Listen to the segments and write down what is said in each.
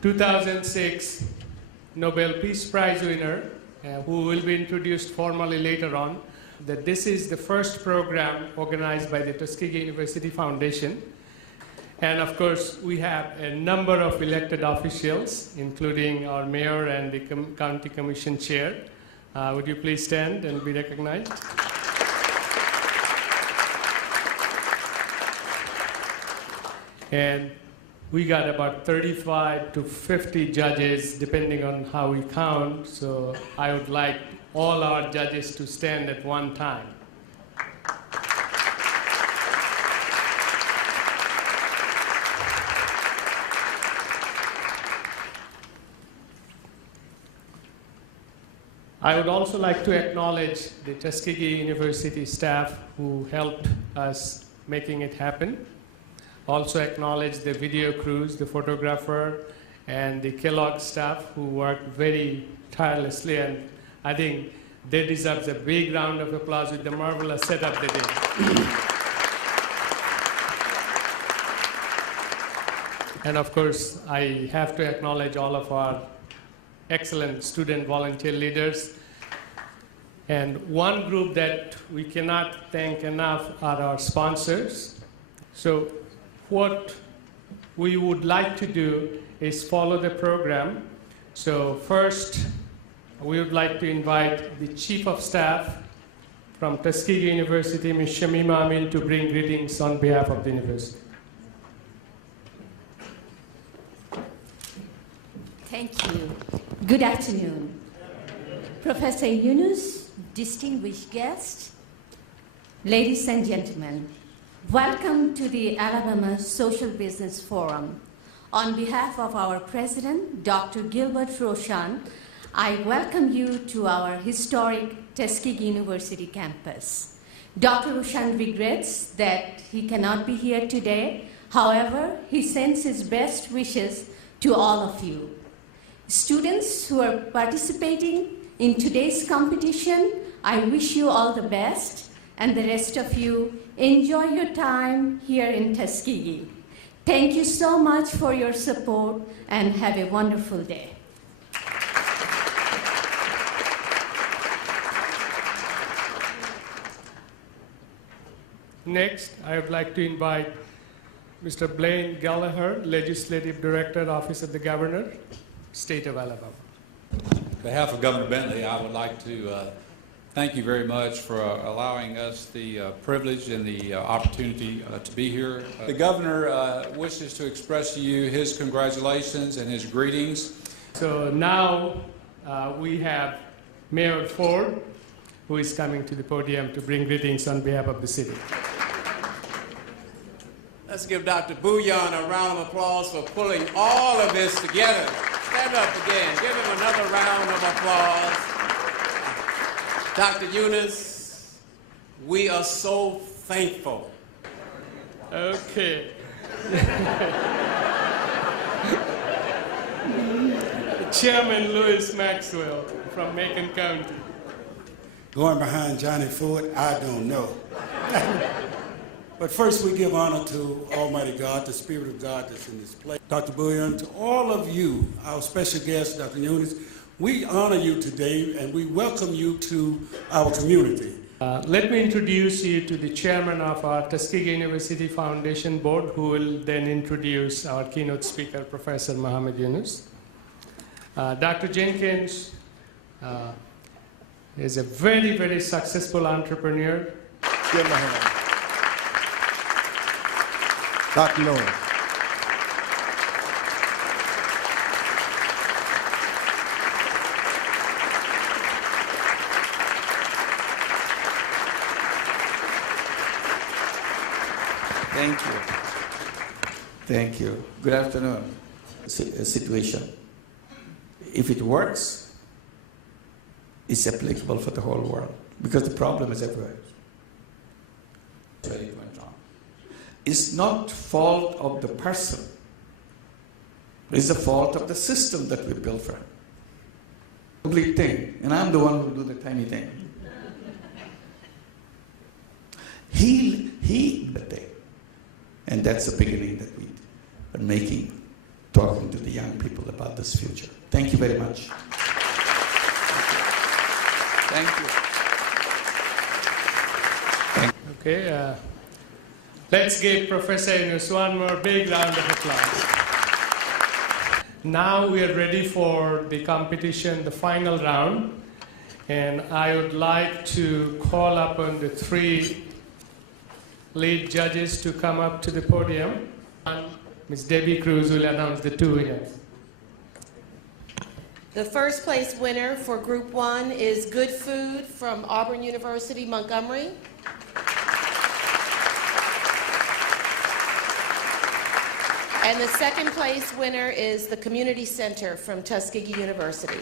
2006 Nobel Peace Prize winner, who will be introduced formally later on, that this is the first program organized by the Tuskegee University Foundation. And of course, we have a number of elected officials, including our mayor and the county commission chair. Would you please stand and be recognized? And we got about 35 to 50 judges, depending on how we count. So I would like all our judges to stand at one time. I would also like to acknowledge the Tuskegee University staff who helped us making it happen. Also acknowledge the video crews, the photographer, and the Kellogg staff who worked very tirelessly, and I think they deserve a big round of applause with the marvelous setup they did. And of course, I have to acknowledge all of our excellent student volunteer leaders. And one group that we cannot thank enough are our sponsors. So what we would like to do is follow the program. So first, we would like to invite the Chief of Staff from Tuskegee University, Ms. Shamima Amin, to bring greetings on behalf of the university. Thank you. Good afternoon. Professor Yunus, distinguished guests, ladies and gentlemen, welcome to the Alabama Social Business Forum. On behalf of our president, Dr. Gilbert Roshan, I welcome you to our historic Tuskegee University campus. Dr. Roshan regrets that he cannot be here today. However, he sends his best wishes to all of you. Students who are participating in today's competition, I wish you all the best, and the rest of you, enjoy your time here in Tuskegee. Thank you so much for your support, and have a wonderful day. Next, I would like to invite Mr. Blaine Gallagher, Legislative Director, Office of the Governor, State of Alabama. On behalf of Governor Bentley, I would like to thank you very much for allowing us the privilege and the opportunity to be here. The Governor wishes to express to you his congratulations and his greetings. So now we have Mayor Ford, who is coming to the podium to bring greetings on behalf of the city. Let's give Dr. Bouillon a round of applause for pulling all of this together. Stand up again. Give him another round of applause. Dr. Yunus, we are so thankful. Okay. Chairman Louis Maxwell from Macon County. Going behind Johnny Ford, I don't know. But first we give honor to Almighty God, the Spirit of God that's in this place. Dr. Bouillon, to all of you, our special guest, Dr. Yunus, we honor you today and we welcome you to our community. Let me introduce you to the chairman of our Tuskegee University Foundation Board, who will then introduce our keynote speaker, Professor Muhammad Yunus. Dr. Jenkins is a very, very successful entrepreneur. Give him a hand. Dr. Lewis. Thank you. Thank you. Good afternoon. Situation. If it works, it's applicable for the whole world because the problem is everywhere. It's not fault of the person. It's the fault of the system that we built for him. Complete thing. And I'm the one who do the tiny thing. He the thing. And that's the beginning that we are making talking to the young people about this future. Thank you very much. Thank you. Okay, let's give Professor Yunus one more big round of applause. Now we are ready for the competition, the final round, and I would like to call upon the three lead judges to come up to the podium. Ms. Debbie Cruz will announce the two winners. The first place winner for Group 1 is Good Food from Auburn University, Montgomery. And the second place winner is the Community Center from Tuskegee University.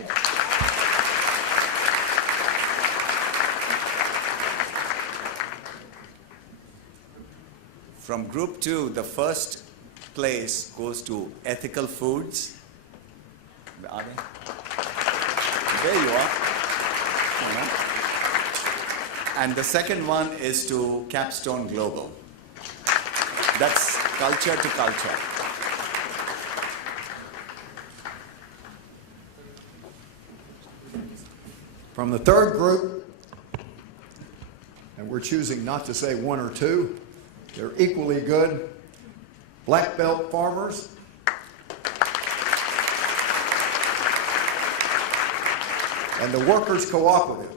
From Group 2, the first place goes to Ethical Foods. Are they? There you are. And the second one is to Capstone Global. That's culture to culture. From the third group, and we're choosing not to say one or two, they're equally good, Black Belt Farmers. And the Workers Cooperative.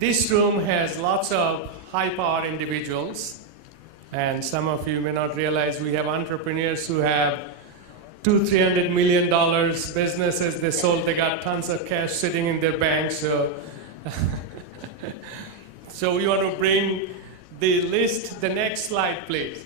This room has lots of high-power individuals, and some of you may not realize we have entrepreneurs who have $200-300 million businesses they sold. They got tons of cash sitting in their bank. So, so we want to bring the list. The next slide, please.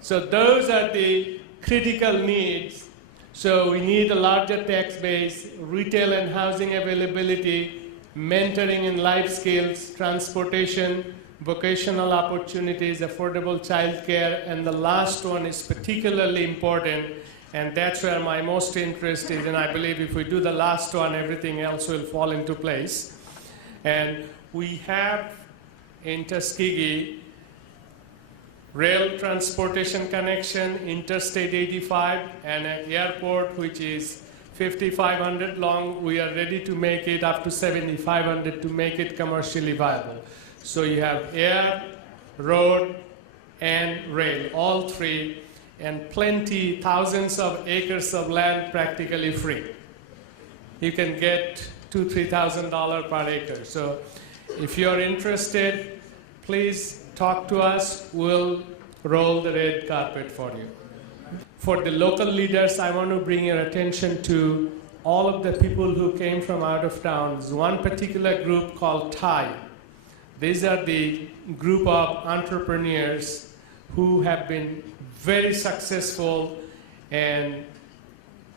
So those are the critical needs. So we need a larger tax base, retail and housing availability, mentoring and life skills, transportation, vocational opportunities, affordable childcare, and the last one is particularly important, and that's where my most interest is, and I believe if we do the last one, everything else will fall into place. And we have in Tuskegee rail transportation connection, Interstate 85, and an airport which is 5,500 long. We are ready to make it up to 7,500 to make it commercially viable. So you have air, road, and rail, all three, and plenty, thousands of acres of land practically free. You can get $2,000-3,000 per acre. So if you're interested, please talk to us. We'll roll the red carpet for you. For the local leaders, I want to bring your attention to all of the people who came from out of town. There's one particular group called TIE. These are the group of entrepreneurs who have been very successful and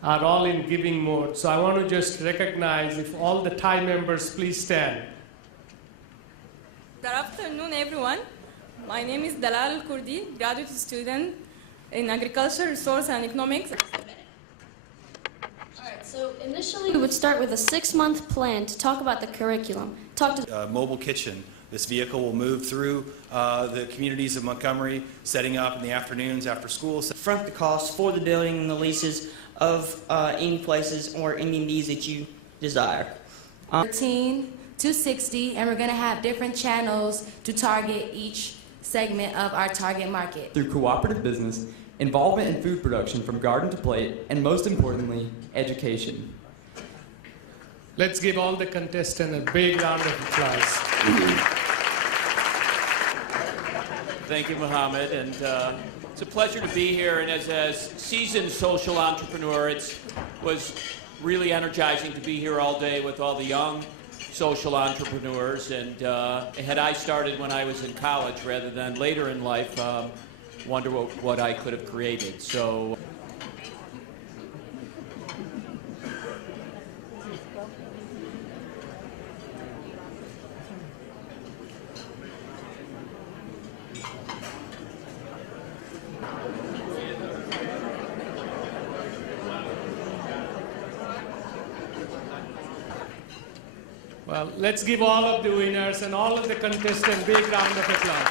are all in giving mode. So I want to just recognize, if all the TIE members please stand. Good afternoon, everyone. My name is Dalal Kurdi, graduate student in agriculture, resource, and economics. All right, so initially we would start with a 6-month plan to talk about the curriculum. Mobile kitchen. This vehicle will move through the communities of Montgomery, setting up in the afternoons after school. Front the costs for the building and the leases of any places or any needs that you desire. 13 to 60, and we're going to have different channels to target each segment of our target market. Through cooperative business, involvement in food production from garden to plate, and most importantly, education. Let's give all the contestants a big round of applause. Thank you, Mohammed, and it's a pleasure to be here. And as a seasoned social entrepreneur, it was really energizing to be here all day with all the young social entrepreneurs. And had I started when I was in college rather than later in life, wonder what I could have created. So. Well, let's give all of the winners and all of the contestants a big round of applause.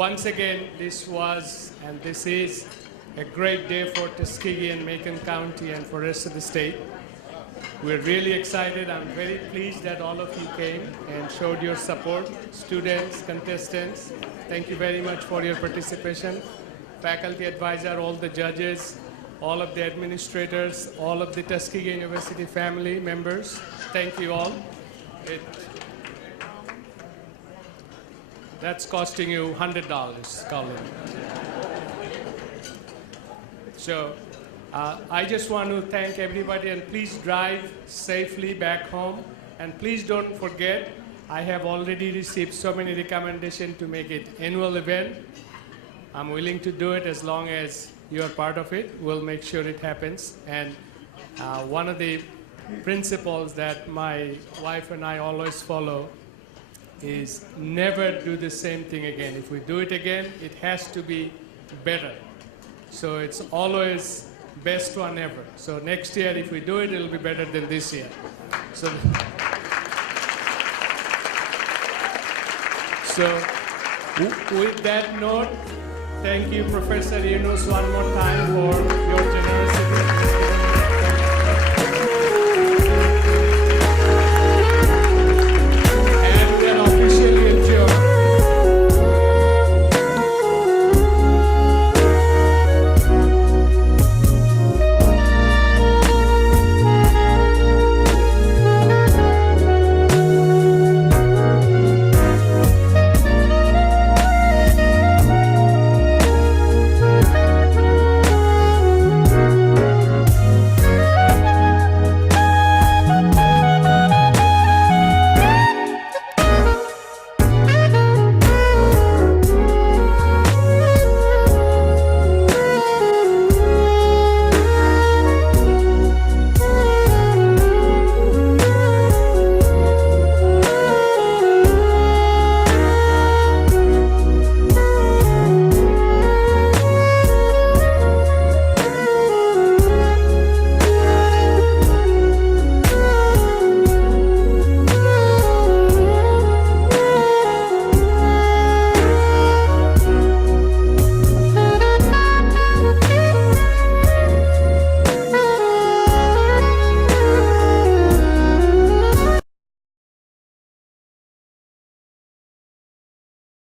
once again, this was and this is a great day for Tuskegee and Macon County and for the rest of the state. We're really excited. I'm very pleased that all of you came and showed your support. Students, contestants, thank you very much for your participation. Faculty advisor, all the judges, all of the administrators, all of the Tuskegee University family members, thank you all. That's costing you $100, Colin. So I just want to thank everybody, and please drive safely back home. And please don't forget, I have already received so many recommendations to make it annual event. I'm willing to do it as long as you are part of it. We'll make sure it happens. And one of the principles that my wife and I always follow is never do the same thing again. If we do it again, it has to be better. So it's always best one ever. So next year, if we do it, it'll be better than this year. So with that note, thank you, Professor Yunus, one more time for your generosity.